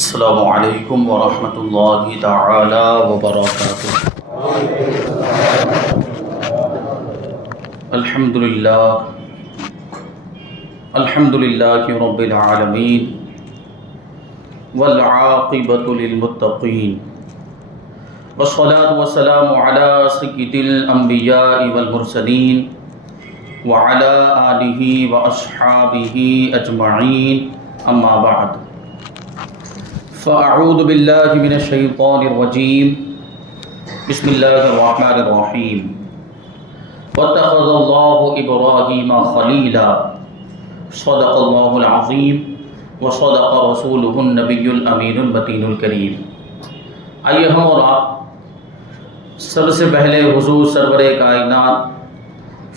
السلام علیکم ورحمۃ اللہ تعالی وبرکاتہ۔ الحمد للہ رب العالمین والعاقبۃ للمتقین والصلاة والسلام علی سید الانبیاء والمرسلین وعلی آلہ واصحابہ اجمعین، اما بعد، فاعوذ باللہ من الشیطان الرجیم، بسم اللہ الرحمن الرحیم۔ واتخذ اللہ ابراہیم خلیلا، صدق اللہ العظیم وصدق رسولہ النبی الامین المتین الکریم۔ آئیے ہم اور آپ سب سے پہلے حضور سرور کائنات،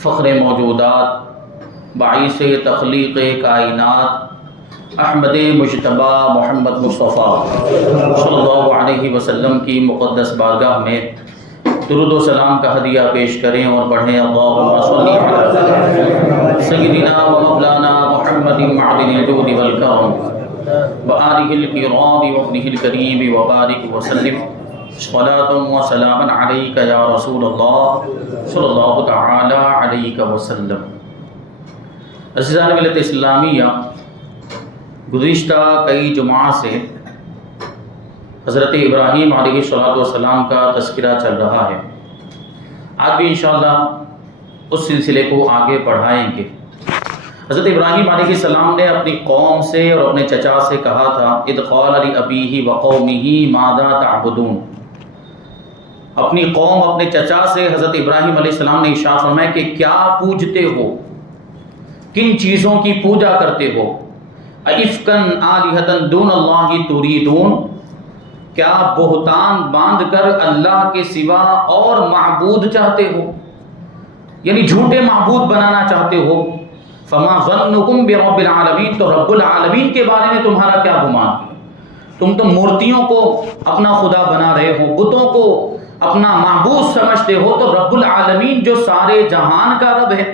فخر موجودات، باعث تخلیق کائنات، احمد مجتبی محمد مصطفیٰ صلی اللہ علیہ وسلم کی مقدس بارگاہ میں درود و سلام کا ہدیہ پیش کریں اور پڑھیں اللہم صلی علی سیدنا و مولانا محمد معدن الجود والکرم وآلہ الکرام وابنہ الکریم وبارک وسلم صلاۃ و سلاما علیک یا رسول اللہ صلی اللہ تعالی علیہ وسلم۔ عزیزان ملت اسلامیہ، گزشتہ کئی جمعہ سے حضرت ابراہیم علیہ السلام کا تذکرہ چل رہا ہے۔ آج بھی انشاءاللہ اس سلسلے کو آگے بڑھائیں گے۔ حضرت ابراہیم علیہ السلام نے اپنی قوم سے اور اپنے چچا سے کہا تھا، اذ قال لأبیہ وقومہ ماذا تعبدون۔ اپنی قوم، اپنے چچا سے حضرت ابراہیم علیہ السلام نے ارشاد فرمایا کہ کیا پوجتے ہو، کن چیزوں کی پوجا کرتے ہو؟ ائفکن آلہۃ دون اللہ تریدون، کیا بہتان باندھ کر اللہ کے سوا اور معبود چاہتے ہو، یعنی جھوٹے معبود بنانا چاہتے ہو؟ فما ظنکم برب العالمین، تو رب العالمین کے بارے میں تمہارا کیا گمان ہے؟ تم تو مورتیوں کو اپنا خدا بنا رہے ہو، بتوں کو اپنا معبود سمجھتے ہو، تو رب العالمین جو سارے جہان کا رب ہے،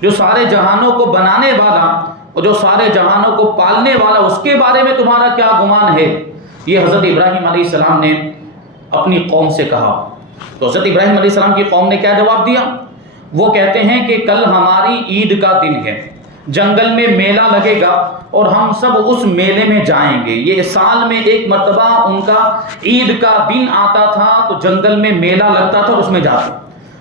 جو سارے جہانوں کو بنانے والا اور جو سارے جہانوں کو پالنے والا، اس کے بارے میں تمہارا کیا گمان ہے؟ یہ حضرت ابراہیم علیہ السلام نے اپنی قوم سے کہا۔ تو حضرت ابراہیم علیہ السلام کی قوم نے کیا جواب دیا؟ وہ کہتے ہیں کہ کل ہماری عید کا دن ہے، جنگل میں میلہ لگے گا اور ہم سب اس میلے میں جائیں گے۔ یہ سال میں ایک مرتبہ ان کا عید کا دن آتا تھا، تو جنگل میں میلہ لگتا تھا اور اس میں جاتے۔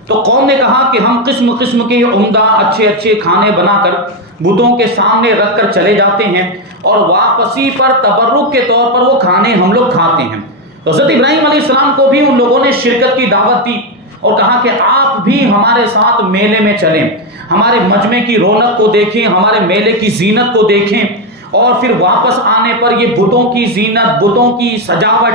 تو قوم نے کہا کہ ہم قسم قسم کے عمدہ اچھے اچھے کھانے بنا کر بتوں کے سامنے رکھ کر چلے جاتے ہیں اور واپسی پر تبرک کے طور پر وہ کھانے ہم لوگ کھاتے ہیں۔ تو حضرت ابراہیم علیہ السلام کو بھی ان لوگوں نے شرکت کی دعوت دی اور کہا کہ آپ بھی ہمارے ساتھ میلے میں چلیں، ہمارے مجمع کی رونق کو دیکھیں، ہمارے میلے کی زینت کو دیکھیں، اور پھر واپس آنے پر یہ بتوں کی زینت، بتوں کی سجاوٹ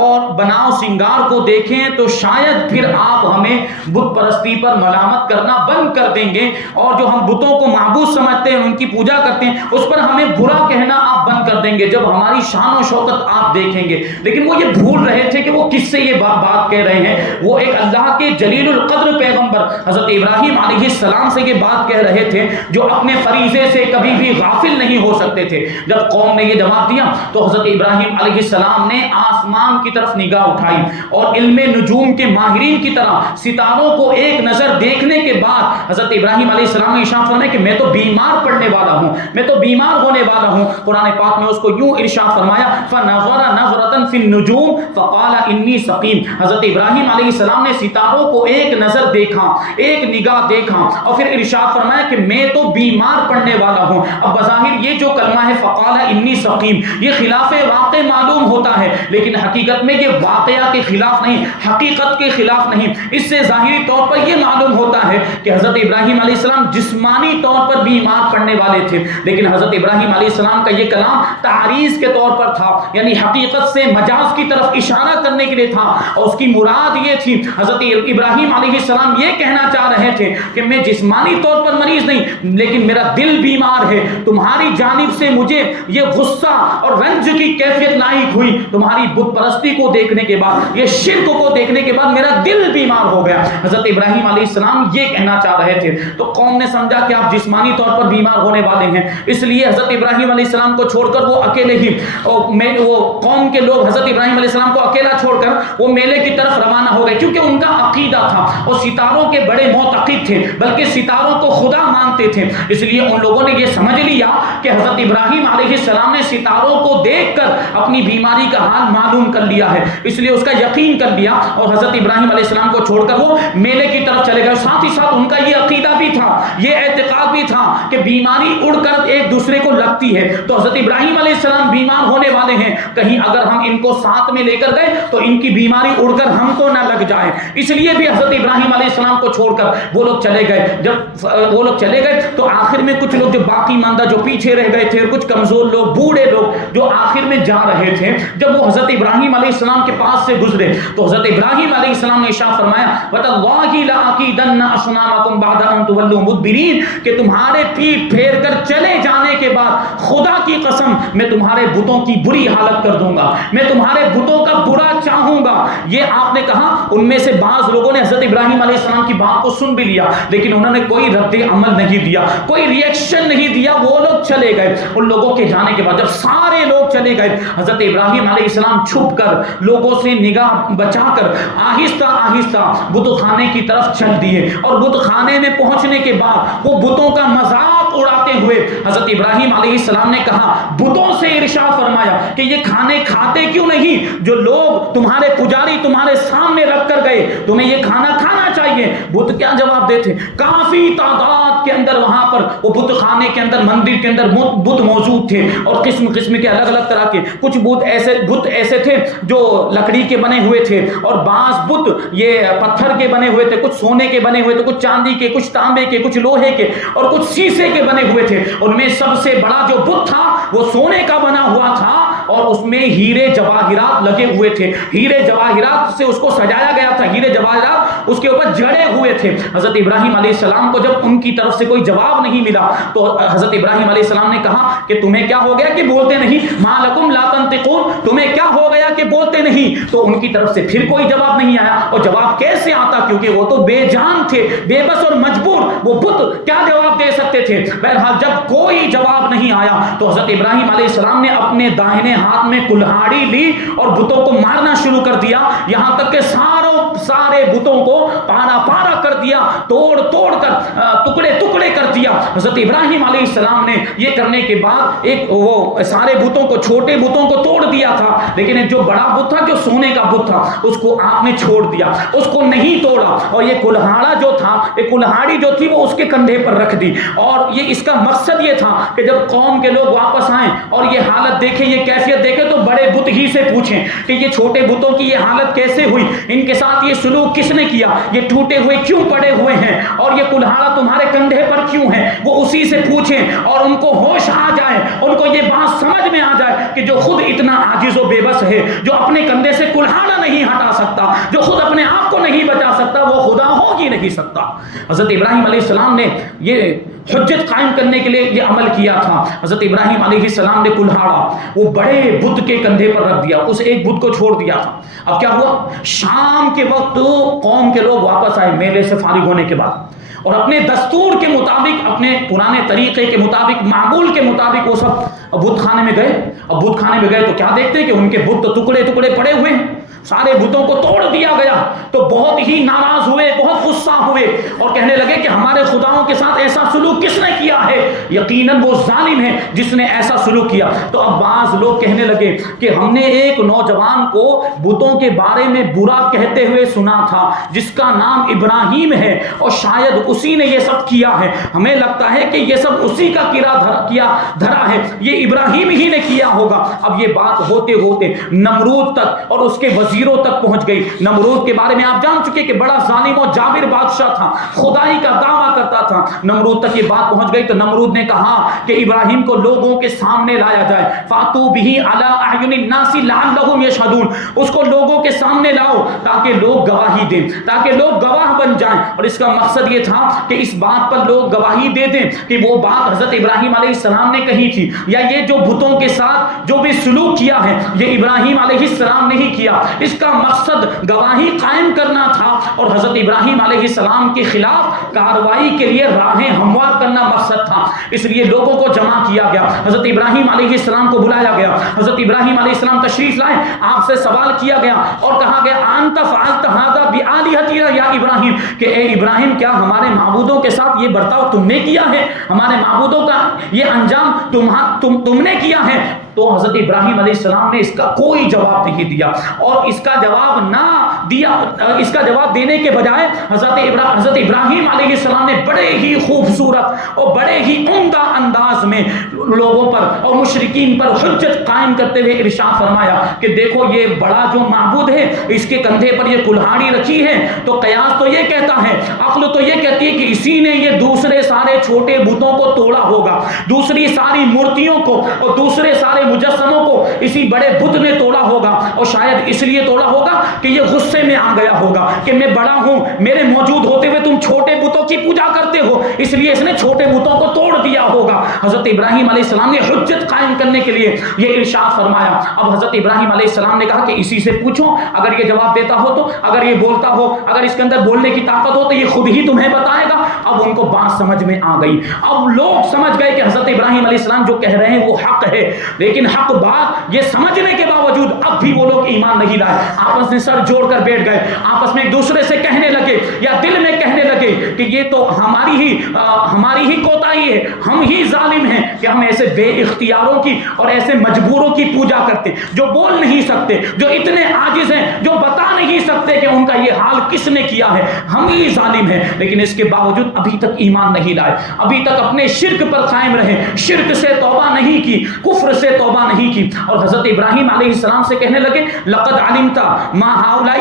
اور بناؤ سنگار کو دیکھیں تو شاید پھر آپ ہمیں بت پرستی پر ملامت کرنا بند کر دیں گے، اور جو ہم بتوں کو معبود سمجھتے ہیں، ان کی پوجا کرتے ہیں، اس پر ہمیں برا کہنا آپ بند کر دیں گے جب ہماری شان و شوکت آپ دیکھیں گے۔ لیکن وہ یہ بھول رہے تھے کہ وہ کس سے یہ بات کہہ رہے ہیں۔ وہ ایک اللہ کے جلیل القدر پیغمبر حضرت ابراہیم علیہ السلام سے یہ بات کہہ رہے تھے، جو اپنے فریضے سے کبھی بھی غافل نہیں ہو سکتے تھے۔ جب قوم نے یہ جواب دیا تو حضرت ابراہیم علیہ السلام نے آسمان کی طرف نگاہ اٹھائی اور علم نجوم کے ماہرین کی طرح ستاروں کو ایک نظر دیکھنے کے بعد حضرت ابراہیم علیہ السلام نے ارشاد فرمایا کہ میں تو بیمار پڑنے والا ہوں، میں تو بیمار ہونے والا ہوں۔ قرآن پاک میں اس کو یوں ارشاد فرمایا، فَنَظَرَ نَظْرَةً فِي النُّجُومِ فَقَالَ إِنِّي سَقِيمٌ۔ حضرت ابراہیم علیہ السلام نے ستاروں کو ایک نظر دیکھا، ایک نگاہ دیکھا، اور پھر ارشاد فرمایا کہ میں تو بیمار پڑنے والا ہوں۔ اب بظاہر یہ جو کلمہ ہے فقال انی سقیم، یہ خلاف واقع معلوم ہوتا ہے، لیکن حقیقت میں یہ واقعہ کے خلاف نہیں، حقیقت کے خلاف نہیں۔ اس سے ظاہری طور پر یہ معلوم ہوتا ہے کہ حضرت ابراہیم علیہ السلام جسمانی طور پر بیمار پڑنے والے تھے، لیکن حضرت ابراہیم علیہ السلام کا یہ کلام تعریض کے طور پر تھا، یعنی حقیقت سے مجاز کی طرف اشارہ کرنے کے لیے تھا، اور اس کی مراد یہ تھی، حضرت ابراہیم علیہ السلام یہ کہنا چاہ رہے تھے کہ میں جسمانی طور پر مریض نہیں، لیکن میرا دل بیمار ہے، تمہاری جانب سے مجھے یہ غصہ اور رنج کی کیفیت لاحق ہوئی، تمہاری بت پرستی پرستی کو دیکھنے کے بعد، یہ شرک کو دیکھنے کے بعد میرا دل بیمار ہو گیا۔ حضرت ابراہیم علیہ السلام یہ کہنا چاہ رہے تھے، تو قوم نے سمجھا کہ آپ جسمانی طور پر بیمار ہونے والے ہیں، اس لیے حضرت ابراہیم علیہ السلام کو چھوڑ کر وہ اکیلے ہی، وہ قوم کے لوگ حضرت ابراہیم علیہ السلام کو اکیلا چھوڑ کر وہ میلے کی طرف روانہ ہو گئے، کیونکہ ان کا عقیدہ تھا، وہ ستاروں کے بڑے معتقد تھے، بلکہ ستاروں کو خدا مانتے تھے۔ اس لیے ان لوگوں نے یہ سمجھ لیا کہ حضرت ابراہیم علیہ السلام نے ستاروں کو دیکھ کر اپنی بیماری کا حال معلوم کر لیا ہے، اس لیے اس کا یقین کر لیا، اور حضرت ابراہیم علیہ السلام کو چھوڑ کر وہ میلے کی طرف چلے گئے۔ ساتھ ہی ساتھ ان کا یہ عقیدہ بھی تھا، یہ اعتقاد بھی تھا کہ بیماری اڑ کر ایک دوسرے کو لگتی ہے، تو حضرت ابراہیم علیہ السلام بیمار ہونے والے ہیں، کہیں اگر ہم ان کو ساتھ میں لے کر گئے تو ان کی بیماری اڑ کر ہم کو نہ لگ جائے، اس لیے بھی حضرت ابراہیم علیہ السلام کو چھوڑ کر وہ لوگ چلے گئے۔ جب وہ لوگ چلے گئے تو آخر میں کچھ لوگ جو باقی ماندہ جو پیچھے رہ گئے تھے، اور کچھ کمزور لوگ، بوڑھے لوگ جو آخر میں جا رہے تھے، جب وہ حضرت ابراہیم علیہ السلام کے پاس سے گزرے تو حضرت ابراہیم علیہ السلام نے ارشاد فرمایا وَتَاللَّهِ لَأَكِيدَنَّ أَصْنَامَكُمْ بَعْدَ أَن تُوَلُّوا مُدْبِرِينَ، کہ تمہارے پیٹ پھیر کر چلے جانے کے بعد خدا کی قسم میں تمہارے بتوں کی بری حالت کر دوں گا، میں تمہارے بتوں کا برا چاہوں گا۔ یہ آپ نے کہا، ان میں سے بعض لوگوں نے حضرت ابراہیم علیہ السلام کی بات کو سن بھی لیا، لیکن انہوں نے کوئی رد عمل نہیں دیا، کوئی ریئیکشن نہیں دیا، وہ لوگ چلے گئے۔ ان لوگوں کے جانے کے بعد جب سارے لوگ چلے گئے، حضرت ابراہیم علیہ السلام چھپ کر لوگوں سے نگاہ بچا کر آہستہ آہستہ بت خانے کی طرف چل دیے، اور بت خانے میں پہنچنے کے بعد وہ بتوں کا مذاق اڑاتے ہوئے حضرت ابراہیم علیہ السلام نے کہا، بتوں سے ارشاد فرمایا کہ یہ کھانے کھاتے کیوں نہیں جو لوگ تمہارے پجاری تمہارے سامنے رکھ کر گئے، تمہیں یہ کھانا کھانا چاہیے۔ بت کیا جواب دیتے؟ کافی تعداد کے اندر وہاں پر وہ بت خانے کے اندر، مندر کے اندر بت موجود تھے، اور قسم قسم کے الگ الگ طرح کے، کچھ بت ایسے تھے جو لکڑی کے بنے ہوئے تھے، اور بعض بت یہ پتھر کے بنے ہوئے تھے، کچھ سونے کے بنے ہوئے تھے، کچھ چاندی کے، کچھ تانبے کے، کچھ لوہے کے، اور کچھ شیشے کے بنے ہوئے تھے۔ ان میں سب سے بڑا جو بت تھا وہ سونے کا بنا ہوا تھا، اور اس میں ہیرے جواہرات لگے ہوئے تھے، ہیرے جواہرات سے اس کو سجایا گیا تھا، ہیرے جواہرات اس کے اوپر جڑے ہوئے تھے۔ حضرت ابراہیم علیہ السلام کو جب ان کی طرف سے کوئی جواب نہیں ملا تو حضرت ابراہیم علیہ السلام نے کہا کہ تمہیں کیا ہو گیا کہ بولتے نہیں؟ ما لکم لا تنطقون، تمہیں کیا ہو گیا کہ بولتے نہیں؟ تو ان کی طرف سے پھر کوئی جواب نہیں آیا، اور جواب کیسے آتا، کیونکہ وہ تو بے جان تھے، بے بس اور مجبور، وہ بت کیا جواب دے سکتے تھے؟ بہرحال جب کوئی جواب نہیں آیا تو حضرت ابراہیم علیہ السلام نے اپنے داہنے ہاتھ میں کلہاڑی لی اور بتوں کو مارنا شروع کر دیا، یہاں تک کہ سارے بتوں کو پارا پارا کر دیا، توڑ توڑ کر ٹکڑے ٹکڑے کر دیا۔ حضرت ابراہیم علیہ السلام نے یہ کرنے کے بعد وہ سارے بتوں کو، چھوٹے بتوں کو توڑ دیا تھا، لیکن ایک جو بڑا بت تھا، جو سونے کا بت تھا، اس کو آپ نے چھوڑ دیا، اس کو نہیں توڑا، اور یہ کلہاڑا جو تھا، یہ کلہاڑی جو تھی وہ اس کے کندھے پر رکھ دی، اور یہ اس کا مقصد یہ تھا کہ جب قوم کے لوگ واپس آئیں اور یہ حالت دیکھیں، یہ کیفیت دیکھیں، تو بڑے بت ہی سے پوچھیں کہ یہ چھوٹے بتوں کی یہ حالت کیسے ہوئی، ان کے ساتھ یہ سلوک کس نے کیا، یہ ٹوٹے ہوئے کیوں پڑے ہوئے ہیں، اور یہ کلہاڑا تمہارے کندھے پر کیوں ہے، وہ اسی سے پوچھیں، اور ان کو ہوش آ جائے، ان کو یہ بات سمجھ میں آ جائے کہ جو خود اتنا عاجز و بے بس ہے، جو اپنے کندھے سے کلہاڑا نہیں ہٹا سکتا، جو خود اپنے آپ کو نہیں بچا سکتا، وہ خدا ہو ہی نہیں سکتا۔ حضرت ابراہیم علیہ السلام نے یہ حجت قائم کرنے کے لیے یہ عمل کیا تھا۔ حضرت ابراہیم علیہ السلام نے کلہاڑا وہ بڑے بت کے کندھے پر رکھ دیا، اس ایک بت کو چھوڑ دیا تھا۔ اب کیا ہوا، شام کے وقت قوم کے لوگ واپس آئے میلے سے فارغ ہونے کے بعد، اور اپنے دستور کے مطابق، اپنے پرانے طریقے کے مطابق، معمول کے مطابق وہ سب بت خانے میں گئے۔ اب بت خانے میں گئے تو کیا دیکھتے ہیں کہ ان کے بت ٹکڑے ٹکڑے پڑے ہوئے ہیں، سارے بتوں کو توڑ دیا گیا، تو بہت ہی ناراض ہوئے، بہت غصہ ہوئے، اور کہنے لگے کہ ہمارے خداؤں کے ساتھ ایسا سلوک کس نے کیا ہے، یقیناً وہ ظالم ہے جس نے ایسا سلوک کیا۔ تو اب بعض لوگ کہنے لگے کہ ہم نے ایک نوجوان کو بتوں کے بارے میں برا کہتے ہوئے سنا تھا جس کا نام ابراہیم ہے، اور شاید اسی نے یہ سب کیا ہے، ہمیں لگتا ہے کہ یہ سب اسی کا دھرا ہے، یہ ابراہیم ہی نے کیا ہوگا۔ اب یہ بات ہوتے ہوتے نمرود تک اور اس کے وزیر وزیروں تک پہنچ گئی. نمرود کے بارے میں آپ جان چکے کہ بڑا ظالم و جابر بادشاہ تھا, خدائی کا دعویٰ کرتا تھا. نمرود تک یہ بات پہنچ گئی تو نمرود نے کہا کہ ابراہیم کو لوگوں کے سامنے لایا جائے. فاتو بہ علی اعین الناس لعلہم یشہدون, اس کو لوگوں کے سامنے لاؤ تاکہ لوگ گواہی دیں, تاکہ لوگ گواہ بن جائیں. اور اس کا مقصد یہ تھا کہ اس بات پر لوگ گواہی دے دیں کہ وہ بات حضرت ابراہیم علیہ السلام نے کہی تھی, یا یہ جو بتوں کے ساتھ جو بھی سلوک کیا ہے یہ ابراہیم علیہ السلام نے ہی کیا. اس کا مقصد گواہی قائم کرنا تھا اور حضرت ابراہیم علیہ السلام کے خلاف کارروائی کے لیے راہیں ہموار کرنا مقصد تھا. اس لیے لوگوں کو جمع کیا گیا, حضرت ابراہیم علیہ السلام کو بلایا گیا, حضرت ابراہیم علیہ السلام تشریف لائے, آپ سے سوال کیا گیا اور کہا گیا انت فعلت ھذا بآلہتنا یا ابراہیم, کہ اے ابراہیم کیا ہمارے معبودوں کے ساتھ یہ برتاؤ تم نے کیا ہے, ہمارے معبودوں کا یہ انجام تم نے کیا ہے. تو حضرت ابراہیم علیہ السلام نے اس کا کوئی جواب نہیں دیا, اور اس کا جواب نہ دیا, اس کا جواب دینے کے بجائے حضرت ابراہیم علیہ السلام نے بڑے ہی خوبصورت اور بڑے ہی عمدہ انداز میں لوگوں پر اور مشرکین پر حجت قائم کرتے ہوئے ارشاد فرمایا کہ دیکھو یہ بڑا جو معبود ہے اس کے کندھے پر یہ کلہاڑی رکھی ہے, تو قیاس تو یہ کہتا ہے, عقل تو یہ کہتی ہے کہ اسی نے یہ دوسرے سارے چھوٹے بتوں کو توڑا ہوگا, دوسری ساری مورتیوں کو اور دوسرے سارے مجسموں کو اسی بڑے بت نے توڑا ہوگا, اور شاید اس لیے توڑا ہوگا کہ یہ غصے میں آ گیا ہوگا کہ میں بڑا ہوں, میرے موجود ہوتے ہوئے تم چھوٹے بتوں کی پوجا کرتے ہو, اس لیے اس نے چھوٹے بتوں کو توڑ دیا ہوگا. حضرت ابراہیم علیہ السلام نے حجت قائم کرنے کے لیے یہ ارشاد فرمایا. اب حضرت ابراہیم علیہ السلام نے کہا کہ اسی سے پوچھو, اگر یہ جواب دیتا ہو تو, اگر یہ بولتا ہو, اگر اس کے اندر بولنے کی طاقت ہو تو یہ خود ہی تمہیں بتائے گا. اب ان کو بات سمجھ میں آ گئی, اب لوگ سمجھ گئے کہ حضرت ابراہیم علیہ السلام جو کہہ رہے ہیں وہ حق ہے, لیکن حق بات یہ سمجھنے کے باوجود اب بھی وہ لوگ ایمان نہیں لائے. آپس میں سر جوڑ کر بیٹھ گئے, آپس میں ایک دوسرے سے کہنے لگے یا دل میں کہنے لگے کہ یہ تو ہماری ہی کوتاہی ہے, ہم ہی ظالم ہیں کہ ہم ایسے بے اختیاروں کی اور ایسے مجبوروں کی پوجا کرتے جو بول نہیں سکتے, جو اتنے عاجز ہیں, جو بتا نہیں سکتے کہ ان کا یہ حال کس نے کیا ہے, ہم ہی ظالم ہیں. لیکن اس کے باوجود ابھی تک ایمان نہیں لائے, ابھی تک اپنے شرک پر قائم رہے, شرک سے توبہ نہیں کی, کفر سے توبہ نہیں کی. اور حضرت ابراہیم علیہ السلام سے کہنے لگے لقد علمت ما هؤلاء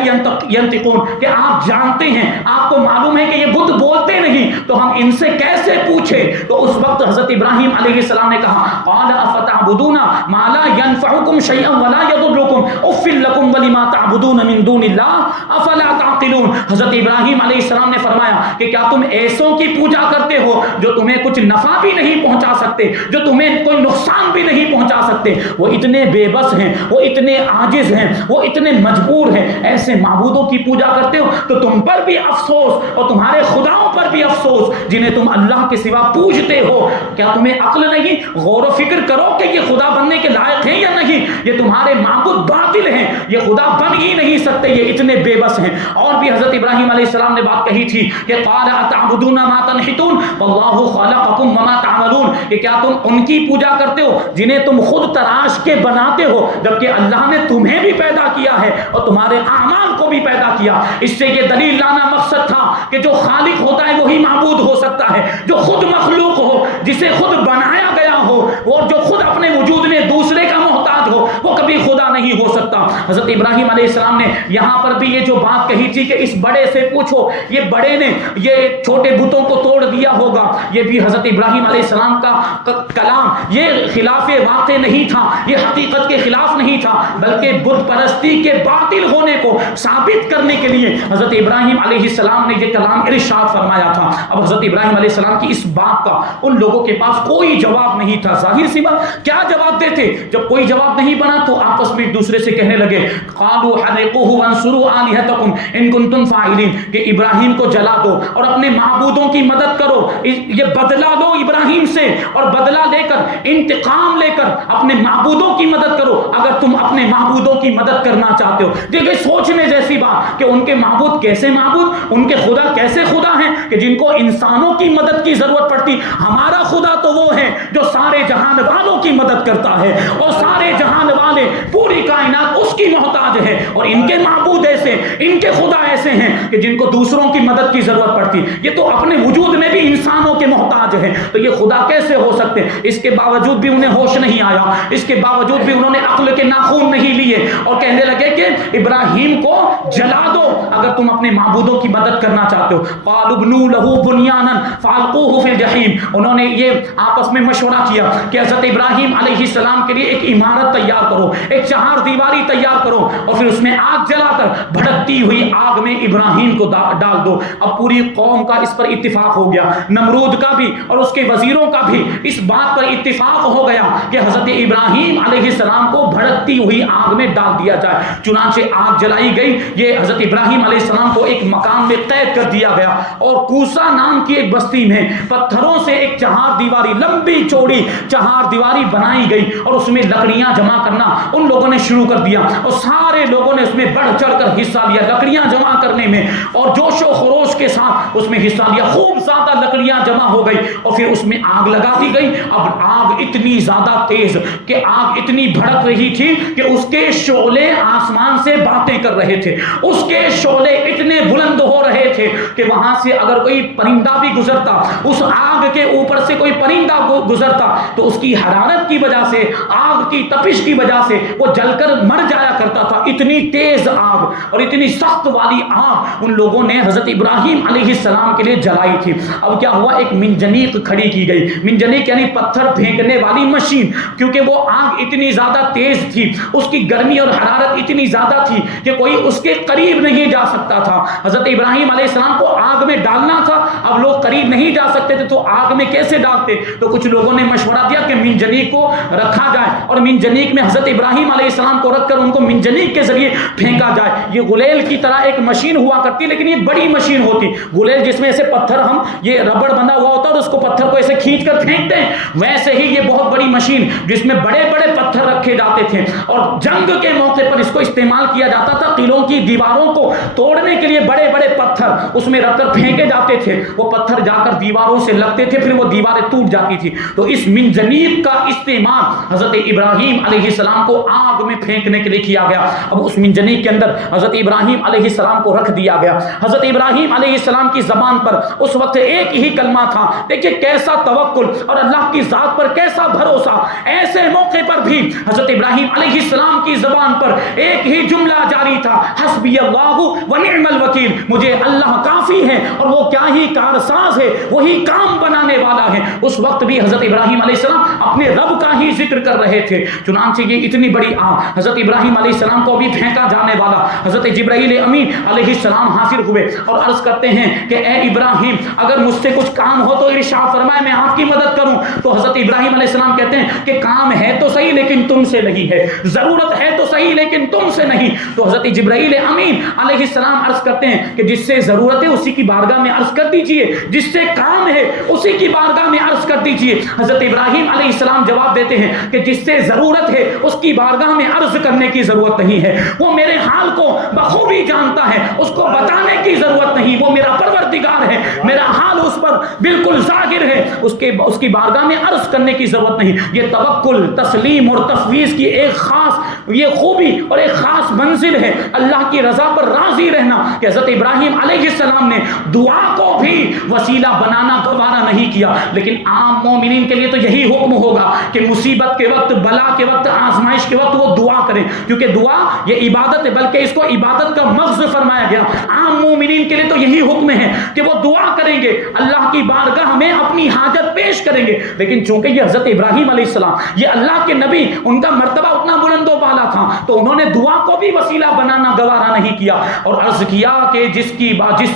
ينطقون, کہ آپ جانتے ہیں, آپ کو معلوم ہے کہ یہ بت بولتے نہیں, تو ہم ان سے کیسے پوچھے. تو اس وقت حضرت ابراہیم علیہ السلام نے کہا قال افتعبدون ما لا ينفعكم شيئا ولا يضركم اف لكم ولما تعبدون من دون الله افلا تعقلون. حضرت ابراہیم علیہ السلام نے فرمایا کہ کیا تم ایسوں کی پوجا کرتے ہو جو تمہیں کچھ نفع بھی نہیں پہنچا سکتے, جو تمہیں کوئی نقصان بھی نہیں پہنچا سکتے, وہ اتنے بے بس ہیں, وہ اتنے عاجز ہیں, وہ اتنے مجبور ہیں, ایسے معبودوں کی پوجا کرتے ہو تو تم پر بھی افسوس اور تمہارے خداؤں پر بھی افسوس جنہیں تم اللہ کے سوا پوجتے ہو. کیا تمہیں عقل نہیں؟ غور و فکر کرو کہ یہ خدا بننے کے لائق ہیں یا نہیں, یہ تمہارے معبود باطل ہیں, یہ خدا بن ہی نہیں سکتے, یہ اتنے بے بس ہیں. اور بھی حضرت ابراہیم علیہ السلام نے بات کہی تھی کہ قال اتعبدون ما تنحتون واللہ خلقکم وما تعملون, کہ کیا تم ان کی پوجا کرتے ہو جنہیں تم خود تراش کے بناتے ہو, جبکہ اللہ نے تمہیں بھی پیدا کیا ہے اور تمہارے اعمال کو بھی پیدا کیا. اس سے یہ دلیل لانا مقصد تھا کہ جو خالق ہوتا ہے وہی معبود ہو سکتا ہے, جو خود مخلوق ہو, جسے خود بنایا گیا ہو, اور جو خود اپنے وجود میں دوسرے کا محتاج ہو, وہ کبھی خدا نہیں ہو سکتا. حضرت ابراہیم علیہ السلام نے یہاں پر بھی یہ جو بات کہی تھی کہ اس بڑے سے پوچھو, یہ بڑے نے یہ چھوٹے بتوں کو توڑ دیا ہوگا, یہ بھی حضرت ابراہیم علیہ السلام کا کلام, یہ خلاف واقع نہیں تھا, یہ حقیقت کے خلاف نہیں تھا, بلکہ بت پرستی کے باطل ہونے کو ثابت کرنے کے لیے حضرت ابراہیم علیہ السلام نے یہ کلام ارشاد فرمایا تھا. اب حضرت ابراہیم علیہ السلام کی اس بات کا ان لوگوں کے پاس کوئی جواب نہیں تھا. ظاہر سی بات, کیا جواب دیتے؟ جب کوئی جواب نہیں بنا تو آپس میں ایک دوسرے سے کہنے لگے قالوا حرقوه وانصروا آلهتكم ان كنتم فاعلین, کہ ابراہیم کو جلا دو اور اپنے معبودوں کی مدد کرو, یہ بدلہ لو ابراہیم سے, اور بدلہ لے کر انتقام لے کر اپنے معبودوں کی مدد کرو اگر تم اپنے معبودوں کی مدد کرنا چاہتے ہو. دیکھیں سوچنے جیسی بات کہ ان کے معبود کیسے معبود, ان کے خدا کیسے خدا ہیں کہ جن کو انسانوں کی مدد کی ضرورت پڑتی. ہمارا خدا تو وہ ہے جو سارے جہان والوں کی مدد کرتا ہے, اور سارے جہان والے پوری کائنات اس اس کی محتاج ہے، اور ان کے معبود ایسے، ان کے خدا ایسے ہیں کہ جن کو دوسروں کی مدد کی ضرورت پڑتی، یہ تو اپنے وجود میں بھی انسانوں کے محتاج ہیں، تو یہ خدا کیسے ہو سکتے؟ اس کے باوجود بھی انہیں ہوش نہیں آیا، اس کے باوجود بھی انہوں نے عقل کے ناخون نہیں لیے اور کہنے لگے کہ ابراہیم کو جلا دو اگر تم اپنے معبودوں کی مدد کرنا چاہتے ہو۔ قالوا ابنوا له بنيانا فالقوه في الجحيم، انہوں نے یہ آپس میں مشورہ کیا کہ حضرت ابراہیم علیہ السلام کے لیے ایک عمارت تیار کرو، ایک چہار دیواری تیار کرو، اور پھر اس میں آگ جلا کر بھڑکتی ہوئی آگ میں ابراہیم کو ڈال دو۔ اب پوری قوم کا اس پر اتفاق ہو گیا، نمرود کا بھی اور اس کے وزیروں کا بھی اس بات پر اتفاق ہو گیا کہ حضرت ابراہیم علیہ السلام کو بھڑکتی ہوئی آگ میں ڈال دیا جائے۔ چنانچہ آگ جلائی گئی، یہ حضرت ابراہیم علیہ السلام کو ایک مکان میں قید کر دیا گیا، اور کوسا نام کی ایک بستی میں پتھروں سے ایک چہار دیواری، لمبی چوڑی چہار دیواری بنائی گئی، اور اس میں لکڑیاں جمع کرنا ان لوگوں نے شروع کر دیا، اور سارے لوگوں نے اس میں بڑھ چڑھ کر حصہ لیا لکڑیاں جمع کرنے میں، اور جوش و خروش کے ساتھ اس میں حصہ لیا، خوب زیادہ لکڑیاں جمع ہو گئی، اور پھر اس میں آگ لگا دی گئی۔ اب آگ اتنی زیادہ تیز کہ آگ اتنی بھڑک رہی تھی کہ اس کے شعلے آسمان سے باتیں کر رہے تھے، اس کے شعلے اتنے بلند ہو رہے تھے کہ وہاں سے اگر کوئی پرندہ بھی گزرتا، اس آگ کے اوپر سے کوئی پرندہ گزرتا تو اس کی حرارت کی وجہ سے، آگ کی تپش کی وجہ سے وہ جل کر مر جایا کرتا تھا۔ اتنی تیز آگ اور اتنی سخت والی آگ ان لوگوں نے حضرت ابراہیم علیہ السلام کے لیے جلائی تھی۔ اب کیا ہوا، ایک منجنیق کھڑی کی گئی، منجنیق یعنی پتھر پھینکنے والی مشین، کیونکہ وہ آگ اتنی زیادہ تیز تھی، اس کی گرمی اور حرارت اتنی زیادہ تھی کہ کوئی اس کے قریب نہیں جا سکتا تھا۔ حضرت ابراہیم علیہ السلام کو آگ میں ڈالنا تھا، اب لوگ قریب نہیں جا سکتے تھے تو آگ میں کیسے ڈالتے؟ تو کچھ لوگوں نے مشورہ دیا کہ منجنیق کو رکھا جائے اور منجنیق میں حضرت ابراہیم علیہ السلام کو رکھ کر ان کو منجنیق کے ذریعے پھینکا جائے۔ یہ غلیل کی طرح ایک مشین ہوا کرتی، لیکن یہ بڑی مشین ہوتی، غلیل جس میں ایسے پتھر، ہم یہ ربڑ بندھا ہوا ہوتا ہے اور اس کو پتھر کو ایسے کھینچ کر پھینکتے ہیں، ویسے ہی یہ بہت بڑی مشین جس میں بڑے بڑے پتھر رکھے جاتے تھے، اور جنگ کے موقع پر اس کو استعمال کیا جاتا تھا، قلعوں کی دیواروں کو توڑنے کے لیے بڑے بڑے پتھر اس میں رکھ کر پھینکے جاتے تھے، وہ پتھر جا کر دیواروں سے لگتے تھے، پھر وہ دیواریں ٹوٹ جاتی تھی۔ تو اس منجنیق کا استعمال حضرت ابراہیم علیہ السلام کو آگ میں پھینکنے کے لیے کیا گیا۔ اب اس منجنیق کے اندر حضرت ابراہیم علیہ السلام کو رکھ دیا گیا۔ حضرت ابراہیم علیہ السلام کی زبان پر اس وقت ایک ہی کلمہ تھا، دیکھیے کیسا توکل اور اللہ کی ذات پر کیسا بھروسہ۔ ایسے موقع پر بھی حضرت ابراہیم علیہ السلام کی زبان پر ایک ہی جملہ جاری تھا، حسبی اللہ و نعم الوکیل، مجھے اللہ کافی ہے اور وہ کیا ہی کارساز ہے، وہی کام بنانے والا ہے۔ اس وقت بھی حضرت ابراہیم علیہ السلام اپنے رب کا ہی ذکر کر رہے تھے۔ چنانچہ یہ اتنی بڑی آگ حضرت ابراہیم علیہ السلام کو بھی پھینکا جانے والا حضرت جبرائیل امین علیہ السلام حاضر ہوئے اور عرض کرتے ہیں کہ اے ابراہیم، اگر مجھ سے کچھ کام ہو تو ارشاد فرمائے، میں آپ کی مدد کروں۔ تو حضرت ابراہیم علیہ السلام کہتے ہیں کہ کام ہے تو صحیح لیکن تم سے نہیں ہے، ضرورت ہے تو صحیح لیکن تم سے نہیں۔ تو حضرت جبرائیل امین علیہ السلام عرض کرتے ہیں کہ جس سے ضرورت ہے اسی کی بارگاہ میں عرض کر دیجئے، جس سے کام ہے اسی کی بارگاہ میں عرض کر دیجئے۔ حضرت ابراہیم علیہ السلام جواب دیتے ہیں کہ جس سے ضرورت ہے اس کی بارگاہ میں عرض کرنے کی ضرورت نہیں ہے، وہ میرے حال کو بخوبی جانتا ہے، اس کو بتانے کی ضرورت نہیں، وہ میرا پروردگار ہے، میرا حال اس پر بالکل ظاہر ہے، اس کی بارگاہ میں عرض کرنے کی ضرورت نہیں۔ یہ توکل، تسلیم اور تفویض کی ایک خاص یہ خوبی اور ایک خاص منزل ہے، اللہ کی رضا پر راضی رہنا، کہ حضرت ابراہیم علیہ السلام نے دعا کو بھی وسیلہ بنانا گوارا نہیں کیا۔ لیکن عام مومنین کے لیے تو یہی حکم ہوگا کہ مصیبت کے وقت، بلا کے وقت، آزمائش کے وقت وہ دعا کریں، کیونکہ دعا یہ عبادت ہے، بلکہ اس کو عبادت کا مغز فرمایا گیا۔ عام مومنین کے لیے تو یہی حکم ہے کہ وہ دعا کریں گے، اللہ کی بارگاہ میں اپنی حاجت پیش کریں گے۔ لیکن چونکہ یہ حضرت ابراہیم علیہ السلام، یہ اللہ کے نبی، ان کا مرتبہ اتنا بلند و بالا تھا، تو انہوں نے دعا کو بھی وسیلہ بنانا گوارا نہیں کیا، اور عرض کیا کہ جس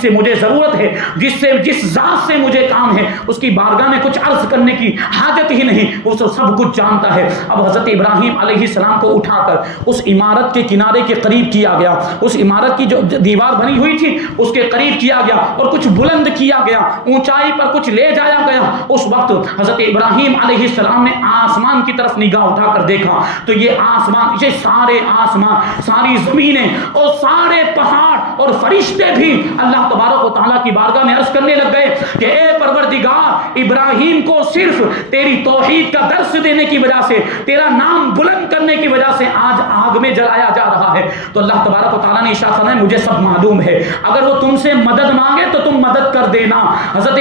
سے مجھے ضرورت ہے، جس ذات سے مجھے کام ہے، اس کی بارگاہ میں کچھ عرض کرنے کی حاجت ہی نہیں، وہ سب کچھ جانتا ہے۔ اب حضرت ابراہیم علیہ السلام کو اٹھا کر اس عمارت کے کنارے کے قریب کیا گیا، اس عمارت کی جو دیوار بنی ہوئی تھی اس کے قریب کیا گیا، اور کچھ بلند کیا گیا، اونچائی پر کچھ لے جایا گیا۔ اس وقت حضرت ابراہیم علیہ السلام نے آسمان کی طرف نگاہ اٹھا کر دیکھا تو یہ آسمان، یہ سارے آسمان، ساری زمینیں اور سارے پہاڑ اور فرشتے بھی اللہ تبارک و تعالیٰ کی بارگاہ میں عرض کرنے لگ گئے کہ اے پروردگار، ابراہیم کو صرف تیری توحید کا درس دینے کی وجہ سے، تیرا نام بلند کرنے کی وجہ سے آج آگ میں جلایا جا رہا ہے. تو اللہ تبارک و تعالیٰ نے ارشاد فرمایا مجھے سب معلوم ہے, اگر وہ تم سے مدد مانگے تو تم مدد کر دینا. حضرت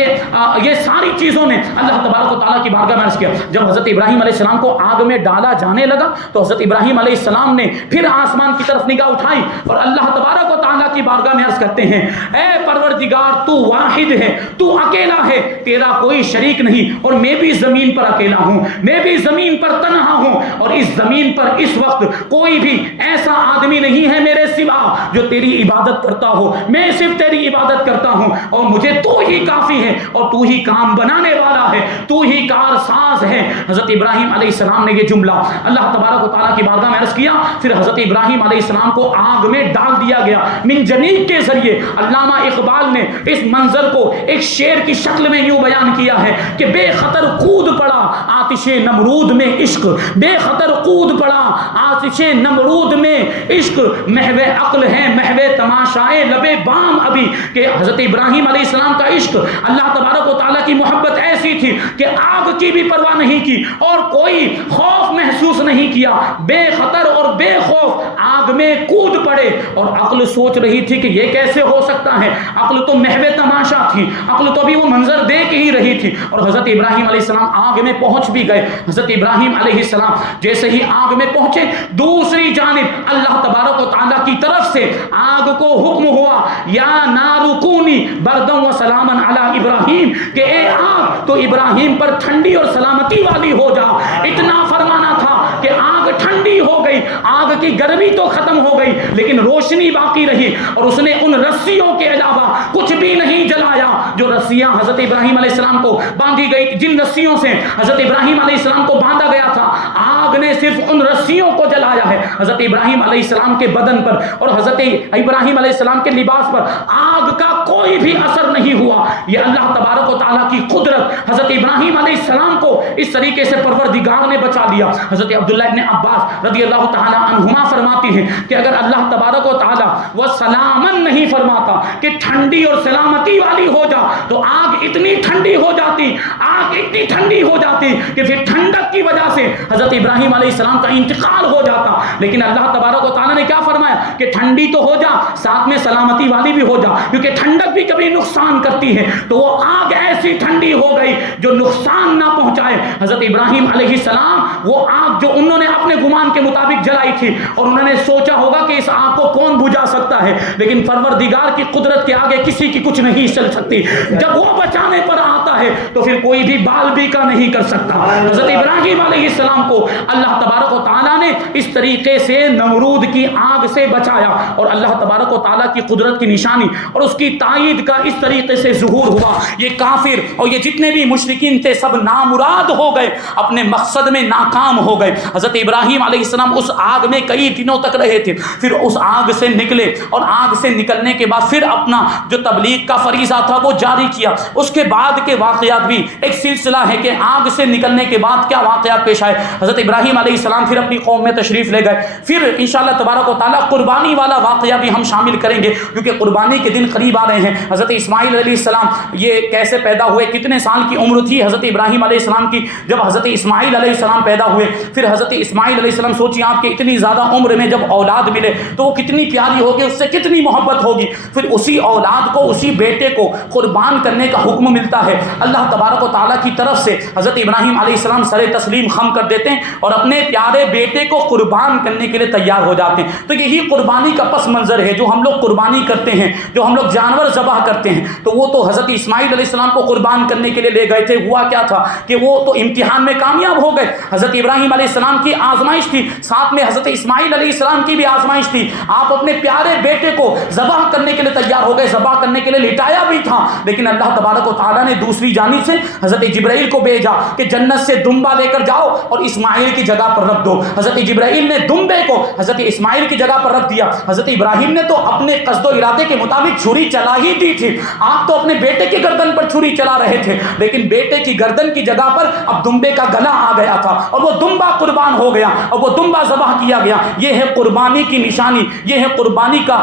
یہ ساری چیزوں نے اللہ تبارک و تعالیٰ کی بارگاہ میں عرض کیا. جب حضرت ابراہیم علیہ السلام کو آگ میں ڈالا جانے لگا تو حضرت ابراہیم علیہ السلام نے پھر آسمان کی طرف نگاہ اٹھائی اور اللہ تبارک و تعالیٰ کی بارگاہ میں عرض کرتے ہیں اے پروردگار تو واحد ہے, تو اکیلا ہے, تیرا کوئی شریک نہیں, اور میں بھی زمین پر اکیلا ہوں, میں بھی زمین پر تنہا ہوں, اور اس زمین پر اس وقت کوئی بھی ایسا آدمی نہیں ہے میرے سوا جو تیری عبادت کرتا ہو, میں صرف تیری عبادت کرتا ہوں, اور مجھے تو ہی کافی ہے, اور تو ہی کام بنانے والا ہے, تو ہی کار ساز ہے. حضرت ابراہیم علیہ السلام نے یہ جملہ اللہ تبارک و تعالیٰ کی بارگاہ میں عرض کیا. پھر حضرت ابراہیم علیہ السلام کو آگ میں ڈال دیا گیا منجنیق کے ذریعے. علامہ اقبال نے اس منظر کو ایک شعر کی شکل میں یوں بیان کیا ہے کہ بے خطر کود پڑا آتش نمرود میں عشق, بے خطر کود پڑا آتش نمرود میں عشق, محو عقل ہے محو تماشائے لبے بام ابھی. کہ حضرت ابراہیم علیہ السلام کا عشق, اللہ تبارک و تعالیٰ کی محبت ایسی تھی کہ آگ کی بھی پرواہ نہیں کی اور کوئی خوف محسوس نہیں کیا, بے خطر اور بے خوف آگ میں کود پڑے. اور عقل سوچ رہی تھی کہ یہ کیسے ہو سکتا ہے, عقل تو محو تماشا تھی, عقل تو بھی وہ منظر دیکھ ہی رہی تھی. اور حضرت ابراہیم علیہ السلام آگ میں پہنچ بھی گئے. حضرت ابراہیم علیہ السلام جیسے ہی آگ میں پہنچے, دوسری جانب اللہ تبارک و تعالیٰ کی طرف سے آگ کو حکم ہوا یا نار کونی بردم و سلامن علی ابراہیم, کہ اے آگ تو ابراہیم پر ٹھنڈی اور سلامتی والی ہو جا. اتنا فرمانا تھا کہ آگ ٹھنڈی ہو گئی, آگ کی گرمی تو ختم ہو گئی لیکن روشنی باقی رہی, اور اس نے ان رسیوں کے علاوہ کچھ بھی نہیں جلایا جو رسیاں حضرت ابراہیم علیہ السلام کو باندھی گئی. جن رسیوں سے حضرت ابراہیم علیہ السلام کو باندھا گیا تھا, آگ نے صرف ان رسیوں کو جلایا ہے. حضرت ابراہیم علیہ السلام کے بدن پر اور حضرت ابراہیم علیہ السلام کے لباس پر آگ کا کوئی بھی اثر نہیں ہوا. یہ اللہ تبارک و تعالیٰ کی قدرت. حضرت ابراہیم علیہ السلام کو اس طریقے سے پروردگار نے بچا لیا. حضرت عبداللہ ابن عباس رضی اللہ تعالیٰ عنہما فرماتی ہیں کہ اگر اللہ تبارک و تعالیٰ وہ سلامن نہیں فرماتا کہ ٹھنڈی اور سلامتی والی ہو جا, تو آگ اتنی ٹھنڈی ہو جاتی, آگ اتنی ٹھنڈی ہو جاتی کہ پھر ٹھنڈک کی وجہ سے حضرت ابراہیم علیہ السلام کا انتقال ہو جاتا. لیکن اللہ تبارک و تعالیٰ نے کیا فرمایا کہ ٹھنڈی تو ہو جا, ساتھ میں سلامتی والی بھی ہو جا, کیونکہ ٹھنڈک بھی کبھی نقصان کرتی ہے. تو وہ آگ ایسی ٹھنڈی ہو گئی جو نقصان نہ پہنچائے. حضرت ابراہیم علیہ السلام وہ آگ جو انہوں نے اپنے گمان کے مطابق جلائی تھی, اور انہوں نے سوچا ہوگا کہ اس آگ کو کون بجھا سکتا ہے, لیکن پروردگار کی قدرت کے آگے کسی کی کچھ نہیں چل سکتی. جب وہ بچانے پر آتا ہے تو پھر کوئی بھی بال بھی کا نہیں کر سکتا. حضرت ابراہیم علیہ السلام کو اللہ تبارک و تعالیٰ نے اس طریقے سے نمرود کی آگ سے بچایا, اور اللہ تبارک و تعالیٰ کی قدرت کی نشانی اور اس کی تائید کا اس طریقے سے ظہور ہوا. یہ کافر اور یہ جتنے بھی مشرکین تھے سب نامراد ہو گئے, اپنے مقصد میں ناکام ہو گئے. حضرت ابراہیم علیہ السلام اس آگ میں کئی دنوں تک رہے تھے, پھر اس آگ سے نکلے, اور آگ سے نکلنے کے بعد پھر اپنا جو تبلیغ کا فریضہ تھا وہ جاری کیا. اس کے بعد کے واقعات بھی ایک سلسلہ ہے کہ آگ سے نکلنے کے بعد کیا واقعات پیش آئے. حضرت ابراہیم علیہ السلام پھر اپنی قوم میں تشریف لے گئے. پھر انشاءاللہ تبارک و تعالیٰ قربانی والا واقعہ بھی ہم شامل کریں گے, کیونکہ قربانی کے دن قریب آ رہے ہیں. حضرت اسماعیل علیہ السلام یہ کیسے پیدا ہوئے, کتنے سال کی عمر تھی حضرت ابراہیم علیہ السلام کی جب حضرت اسماعیل علیہ السلام پیدا ہوئے. پھر حضرت اسماعیل علیہ السلام, سوچیے آپ کے اتنی زیادہ عمر میں جب اولاد ملے تو وہ کتنی پیاری ہوگی, اس سے کتنی محبت ہوگی. پھر اسی اولاد کو, اسی بیٹے کو قربان کرنے کا حکم ملتا ہے اللہ تبارک و تعالیٰ کی طرف سے. حضرت ابراہیم علیہ السلام سر تسلیم خم کر دیتے ہیں اور اپنے پیارے بیٹے کو قربان کرنے کے لیے تیار ہو جاتے ہیں. تو یہی قربانی کا پس منظر ہے جو ہم لوگ قربانی کرتے ہیں, جو ہم لوگ جانور ذبح کرتے ہیں. تو وہ تو حضرت اسماعیل علیہ السلام کو قربان کرنے کے لیے لے گئے تھے. ہوا کیا تھا کہ وہ تو امتحان میں کامیاب ہو گئے. حضرت ابراہیم علیہ السلام کی آزمائش تھی, ساتھ میں حضرت اسماعیل علیہ السلام کی بھی آزمائش تھی. آپ اپنے پیارے بیٹے کو ذبح کرنے کے لیے تیار ہو گئے, ذبح کرنے کے لیے لٹایا بھی تھا, لیکن اللہ تبارک و تعالیٰ نے دوسری جانب سے حضرت جبرائیل کو بھیجا کہ جنت سے دمبا لے کر جاؤ اور اسماعیل کی جگہ پر رکھ دو. حضرت جبرائیل نے دمبے کو حضرت اسماعیل کی جگہ پر رکھ دیا. حضرت ابراہیم نے تو اپنے قصد و ارادے کے مطابق چھری چلا ہی دی تھی. آپ تو اپنے بیٹے کی گردن پر چھری چلا رہے تھے, لیکن بیٹے کی گردن کی جگہ پر اب دمبے کا گلا آ گیا تھا اور وہ دمبا قربان ہو گیا اور وہ دمبا ذبح کیا گیا. یہ ہے قربانی کی نشانی, یہ ہے قربانی کا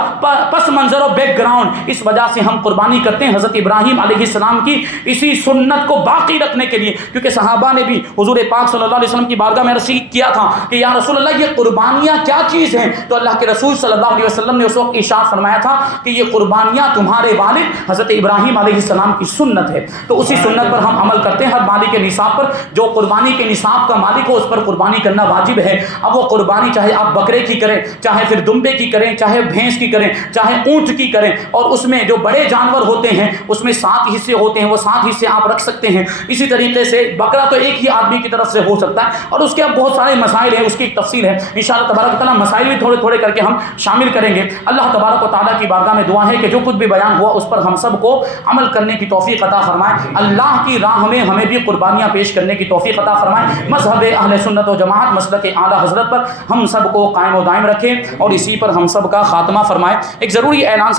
پس منظر اور بیک گراؤنڈ. اس وجہ سے ہم قربانی کرتے ہیں. حضرت ابراہیم علیہ السلام کی اسی اسی سنت کو باقی رکھنے کے لیے، کیونکہ صحابہ نے بھی حضور پاک صلی اللہ علیہ وسلم کی بارگاہ میں عرض کیا تھا کہ یا رسول اللہ یہ قربانیاں کیا چیز ہیں، تو اللہ کے رسول صلی اللہ علیہ وسلم نے اس وقت ارشاد فرمایا تھا کہ یہ قربانیاں تمہارے والد حضرت ابراہیم علیہ السلام کی سنت ہے، تو اسی سنت پر ہم عمل کرتے ہیں۔ ہر مالک کے نصاب پر جو قربانی کے نصاب کا مالک ہو اس پر قربانی کرنا واجب ہے۔ اب وہ قربانی چاہے آپ بکرے کی کریں، چاہے پھر دمبے کی کریں، چاہے بھینس کی کریں، چاہے اونٹ کی کریں، اور اس میں جو بڑے جانور ہوتے ہیں اس میں 7 حصے ہوتے ہیں، وہ 7 حصے آپ رکھ سکتے ہیں۔ اسی طریقے سے بکرا تو ایک ہی آدمی کی طرف سے ہو سکتا ہے، اور اس کے اب بہت سارے مسائل ہیں، اس کی ایک تفصیل ہے، انشاءاللہ تبارک و تعالیٰ مسائل بھی تھوڑے تھوڑے کر کے ہم شامل کریں گے۔ اللہ تبارک و تعالیٰ کی بارگاہ میں دعا ہے کہ جو کچھ بھی بیان ہوا اس پر ہم سب کو عمل کرنے کی توفیق عطا فرمائے، اللہ کی راہ میں ہمیں بھی قربانیاں پیش کرنے کی توفیق عطا فرمائے، مذہب اہل سنت و جماعت مسلک اعلیٰ حضرت پر ہم سب کو قائم و دائم رکھے اور اسی پر ہم سب کا خاتمہ فرمائے۔ ایک ضروری اعلان